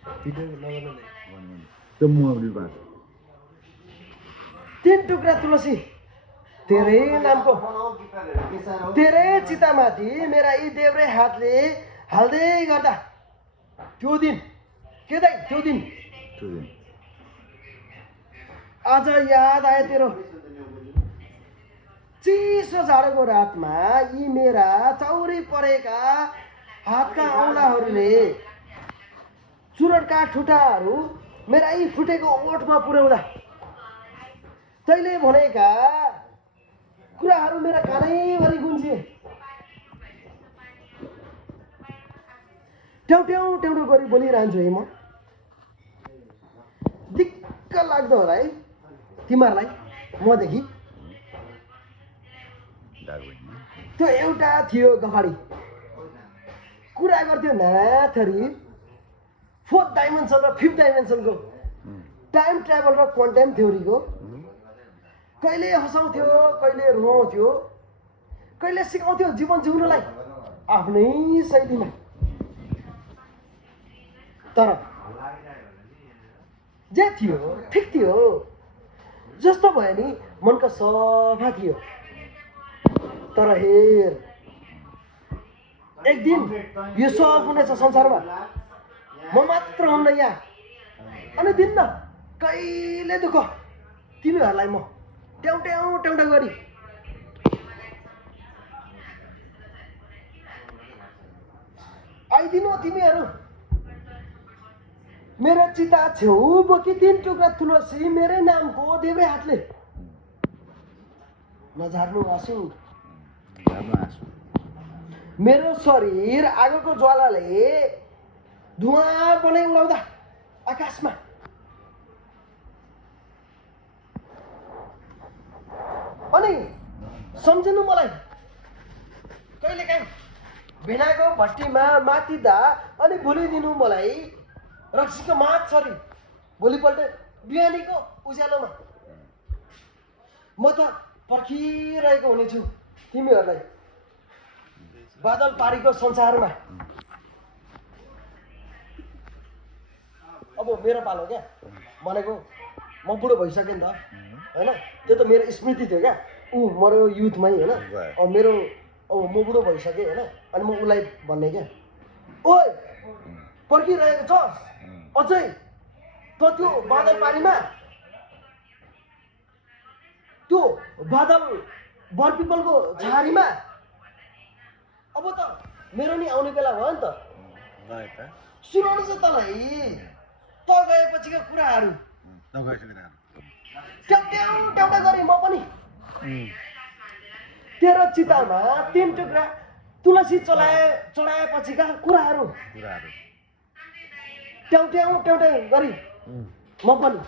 video नगर्नु त्यो मुहावरी बात 3 टुक्रा तुलसी तेरै नामको तेरै चितामाथि मेरा यी देब्रे हातले हाल्दै गर्दा त्यो दिन के दाइ त्यो दिन आज याद आयो तेरो चिसो जाडोको रातमा यी मेरा चौरी परेका हातका औँलाहरूले चुरटका ठुटाहरू मेरा यी फुटेको ओठमा पुर्याउँदा तैले भनेका कुराहरू मेरा कानैभरि गुन्जिए ट्याउ ट्याउ ट्याउटो गरी बोलिरहन्छु है म दिक्क लाग्दो होला है तिमीहरूलाई मदेखि त्यो एउटा थियो गफाडी कुरा गर्थ्यो नानाथरी 4th डाइमेन्सन र 5th डाइमेन्सनको टाइम ट्राभल र क्वान्टम थ्योरीको कहिले हँसाउँथ्यो कहिले रुवाउँथ्यो कहिले सिकाउँथ्यो जीवन जिउनलाई आफ्नै शैलीमा तर जे थियो ठिक थियो जस्तो भयो नि मनका सफा थियो तर हेर एक दिन यो सब हुनेछ संसारमा म मात्र हुन्न यहाँ अनि दिन्न कहिले दुःख तिमीहरूलाई म ट्याउ ट्याउ ट्याउटा गरी आइदिनु तिमीहरू मेरो चिता छेउ बोकी 3 टुक्रा तुलसी मेरै नामको देब्रे हातले नझार्नु आँसु मेरो शरीर आगोको ज्वालाले धुवाँ बनाइ उडाउँदा आकाशमा अनि सम्झिनु मलाई कहिलेकाहीँ भेनाको भट्टीमा माथिदा अनि भुलिदिनु मलाई रक्सीको मात छरी भोलिपल्ट बिहानीको उज्यालोमा म त पर्खिरहेको हुनेछु तिमीहरूलाई बादल पारीको संसारमा अब मेरो पालो क्या भनेको म बुढो भइसकेँ नि त होइन त्यो त मेरो स्मृति थियो क्या मेरो युथमै होइन अब मेरो अब म बुढो भइसकेँ होइन अनि म उसलाई भन्ने क्या ओइ पर्खिरहेको छस् अझै त त्यो बादल पारीमा त्यो बादल बरपिपलको झारीमा अब त मेरो नि आउने बेला भयो नि त सुनाउनु छ तँलाई त गएपछिका कुराहरू ट्याउटा गरेँ म पनि तेरो चितामा 3 टुक्रा तुलसी चढाएपछिका कुराहरू ट्याउ ट्याउटा गरी म पनि